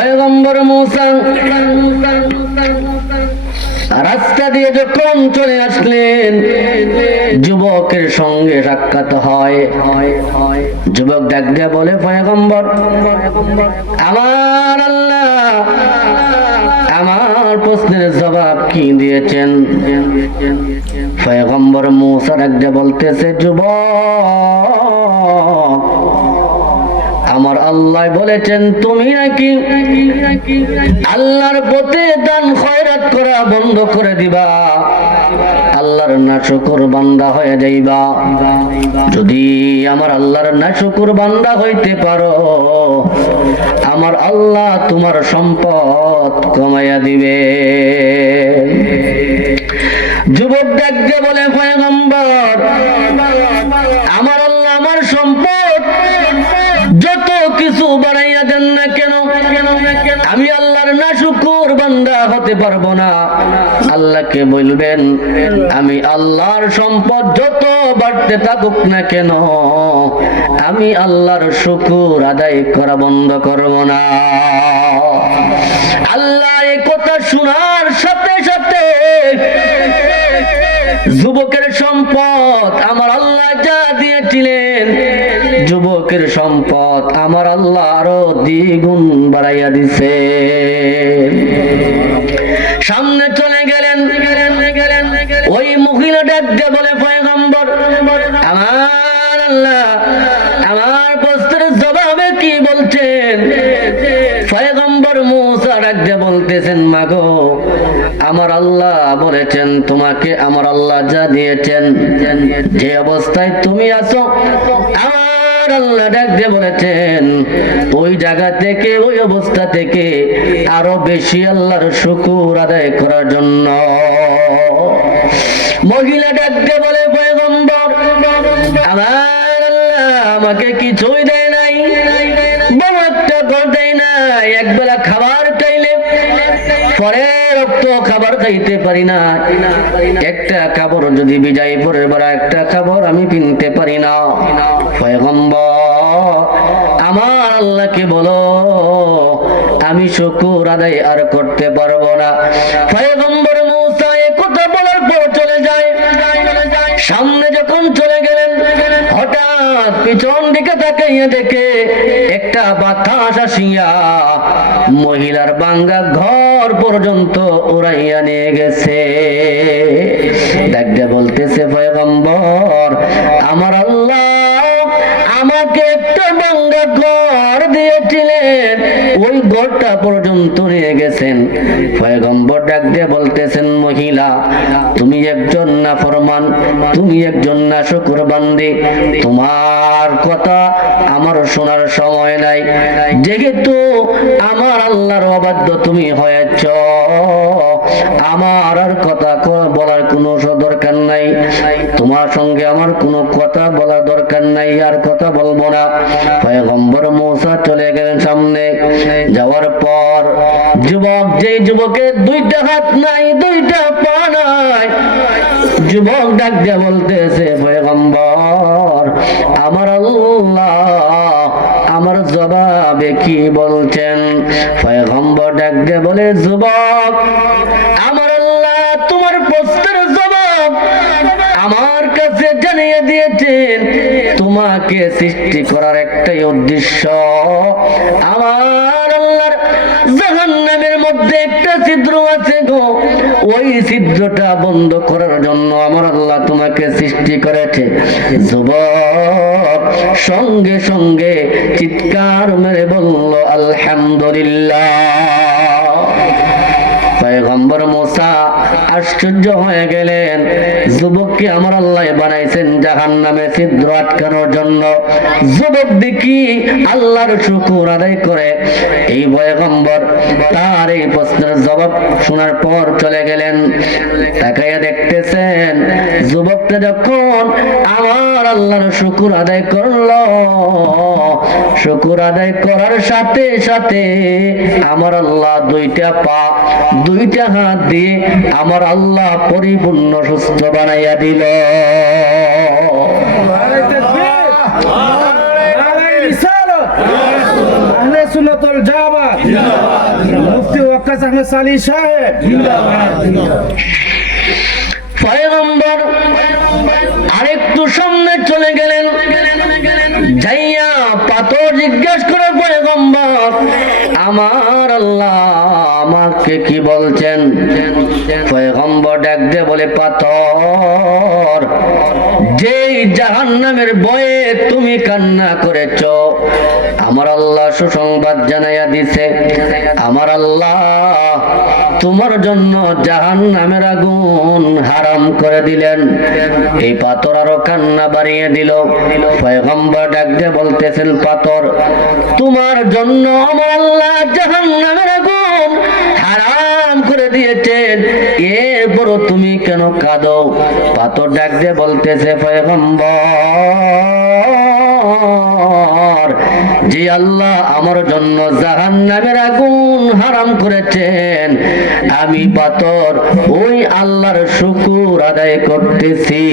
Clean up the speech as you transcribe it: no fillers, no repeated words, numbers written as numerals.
পয়গম্বর মূসা রাস্তা দিয়ে যখন চলে আসলেন, যুবকের সঙ্গে সাক্ষাৎ হয়। যুবক ডাক দিয়ে বলে, পয়গম্বর, আমার আল্লাহ আমার প্রশ্নের জবাব কি দিয়েছেন? পয়গম্বর মূসা ডাক দিয়ে বলতেছে, যুবক, আমার আল্লাহ বলেছেন তুমি নাকি আল্লাহর পথে দান খয়রাত করা বন্ধ করে দিবা, আল্লাহর নাশকর বান্দা হয়ে যাইবা। যদি আমার আল্লাহর নাশকর বান্দা হইতে পারো, আমার আল্লাহ তোমার সম্পদ কমাইয়া দিবে। যুবক ডাকতে বলে, পয়গম্বর, আমার আল্লাহ আমার সম্পদ যত কিছু বাড়াইয়া দেন না কেন, আমি আল্লাহর নাশুকুর বান্দা হতে পারবো না। আল্লাহকে বলবেন, আমি আল্লাহর সম্পদ যত বাড়তে থাকুক না কেন, আমি আল্লাহর শুকুর আদায় করা বন্ধ করব না। আল্লাহ এই কথা শোনার সাথে সাথে যুবকের সম্পদ আমার আল্লাহ যা দিয়েছিলেন, যুবকের সম্পদ আমার আল্লাহ আরো দ্বিগুণ বাড়াইয়া দিছে। সামনে চলে গেলেন, ওই মহিলা ডাক দিয়ে বলে, পয়গম্বর, আমার আল্লাহ আমার প্রশ্নের জবাবে কি বলছেন? পয়গম্বর মূসা ডাক দিয়ে বলতেছেন, মাগো, আমার আল্লাহ বলেছেন তোমাকে আমার আল্লাহ যা দিয়েছেন, যে অবস্থায় তুমি আছো, আমার আল্লাহ ডাক দিয়ে বলেছেন ওই জায়গা থেকে, ওই অবস্থা থেকে আরো বেশি আল্লাহর শুকর আদায় করার জন্য। মহিলা ডাক দিয়ে বলে, পয়গম্বর, আমার আল্লাহ আমাকে কিছুই দেয় নাই, বড় একটা ঘর দেয় নাই, একবেলা খাবার চাইলে পরে রক্ত খাবার খাইতে পারি না, একটা কাপড় যদি বিজাই পরে বড় একটা কাপড় আমি কিনতে পারি না। পয়গম্বর, আমার আল্লাহকে বলো আমি শুকর আদায় আর করতে পারবো না। পয়গম্বর মূসা এই কথা বলার পর চলে যায়। সামনে যখন চলে গেলেন, হঠাৎ পিছন দিকে তাকাইয়া দেখে একটা বাতাস আসিয়া মহিলার বাঙ্গা ঘর পর্যন্ত উড়াইয়া নিয়ে গেছে। দেখতে বলতেছে, পয়গম্বর, আমার আল্লাহ আমাকে একটা বাঙ্গা ঘর দিয়েছিলেন, ওই ঘরটা পর্যন্ত নিয়ে গেছেন। পয়গম্বর ডাক দিয়ে বলতেছেন, মহিলা, তুমি একজন নাফরমান, তুমি একজন নাশকর বান্দী, তোমার কথা আমার শোনার সময় নাই। যেহেতু আমার আল্লাহর অবাধ্য তুমি হয়েছ, আমার আর কথা বলার কোনো দরকার নাই, তোমার সঙ্গে আমার কোনো কথা বলার দরকার নাই, আর কথা বলবো না। পয়গম্বর মূসা চলে গেলেন সামনে। যাওয়ার পর যুবক, যেই যুবকের দুইটা হাত নাই, দুইটা পা নাই, যুবক ডাক দিয়ে বলতেছে, পয়গম্বর, আমার আল্লাহ আমার জবাবে কি বলছেন? পয়গম্বর ডাক দিয়ে বলে, যুবক, আমার আল্লাহ তোমার প্রশ্নের জবাব আমার কাছে জানিয়ে দিয়েছেন। তোমাকে সৃষ্টি করার একটাই উদ্দেশ্য, আমার আল্লাহর জাহান্নামের মধ্যে একটা ছিদ্র আছে গো, ওই ছিদ্রটা বন্ধ করার জন্য আমার আল্লাহ তোমাকে সৃষ্টি করেছে। যুবক সঙ্গে সঙ্গে চিৎকার মেরে বলল, আলহামদুলিল্লাহ। পয়গম্বর মূসা আশ্চর্য হয়ে গেলেন, যুবককে আমার আল্লাহ বানাইছেন জাহান্নামে ছিদ্র আটকানোর জন্য। যুবক দেখি আল্লাহর শুকর আদায় করে। এই পয়গম্বর তার এই প্রশ্নের জবাব শোনার পর চলে গেলেন। তাকাইয়া দেখতেছেন, যুবকটা যখন আমার আল্লাহর শুকর আদায় করলো, শুকর আদায় করার সাথে সাথে আমার আল্লাহ দুইটা পা, দুইটা হাত দিয়ে আমার আল্লাহ পরিপূর্ণ সুস্থ বানাইয়া দিল। সুন্নাত ওয়াল জামাত জিন্দাবাদ মুফতি ওয়াক্কাস আহমেদ সালি সাহেব জিন্দাবাদ পয়গম্বর আরেকটু সামনে চলে গেলেন, যাইয়া পাথর জিজ্ঞেস করে পয়গম্বর আমার আল্লাহ আমাকে কি বলছেন? পয়গম্বর ডাক দিয়ে বলে, পাথর, যেই জাহান্নামের ভয়ে তুমি কান্না করেছ আমার আল্লাহ সুসংবাদ জানাইয়া দিছে, আমার আল্লাহ তোমার জন্য জাহান্নামের আগুন হারাম করে দিলেন। এই পাথর আরো কান্না বাড়িয়ে দিল। পয়গম্বর ডাক দিয়ে বলতেছেন, পাথর, তোমার জন্য আমার আল্লাহ জাহান্নামের আগুন হারাম করে দিয়েছেন, এরপরও তুমি কেন কাঁদো? পাথর ডাক দিয়ে বলতেছে, পয়গম্বর, যে আল্লাহ আমার জন্য জাহান্নামের আগুন হারাম করেছেন, আমি পাথর ওই আল্লাহর শুকর আদায় করতেছি।